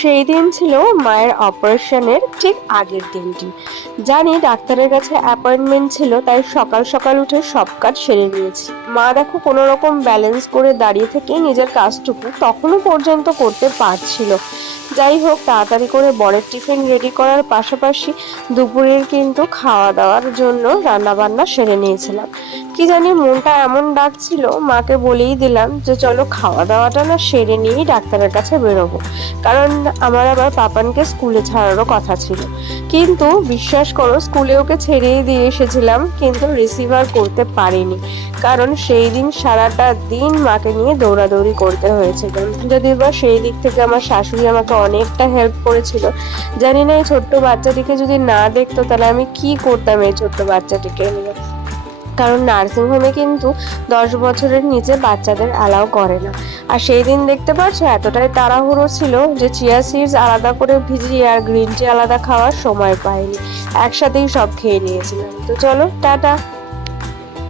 সেই দিন ছিল মায়ের অপারেশনের ঠিক আগের দিনটি। জানি ডাক্তারের কাছে অ্যাপয়েন্টমেন্ট ছিল, তাই সকাল সকাল উঠে সব কাজ সেরে নিয়েছি। মা দেখো কোনো রকম ব্যালেন্স করে দাঁড়িয়ে থেকে নিজের কাজটুকু তখনও পর্যন্ত করতে পারছিল। যাই হোক, তাড়াতাড়ি করে বরের টিফিন রেডি করার পাশাপাশি দুপুরের কিন্তু খাওয়া দাওয়ার জন্য রান্না বান্না সেরে নিয়েছিলাম। কি জানি মনটা এমন ডাকছিল, মাকে বলেই দিলাম যে চলো খাওয়া দাওয়াটা না সেরে নিয়েই ডাক্তারের কাছে বেরোবো, কারণ আমার আবার পাপানকে স্কুলে ছাড়ারও কথা ছিল। কিন্তু বিশ্বাস করো, স্কুলে ওকে ছেড়েই দিয়ে এসেছিলাম, কিন্তু রিসিভার করতে পারিনি, কারণ সেই দিন সারাটা দিন মাকে নিয়ে দৌড়াদৌড়ি করতে হয়েছিল। যদিও বা সেই দিক থেকে আমার শাশুড়ি আমাকে অনেকটা হেল্প করেছিল। জানি না এই ছোট্ট বাচ্চাটিকে যদি না দেখতো তাহলে আমি কি করতাম এই ছোট্ট বাচ্চাটিকে নিয়ে, কারণ নার্সিং হোমে কিন্তু 10 বছরের নিচে বাচ্চাদের অ্যালাউ করে না। আর সেই দিন দেখতে পাচ্ছ এতটাই তাড়াহুড়ো ছিল যে চিয়া সিডস আলাদা করে ভিজিয়ে আর গ্রিন টি আলাদা খাওয়ার সময় পাইনি, একসাথেই সব খেয়ে নিয়েছিলাম। তো চলো টাটা।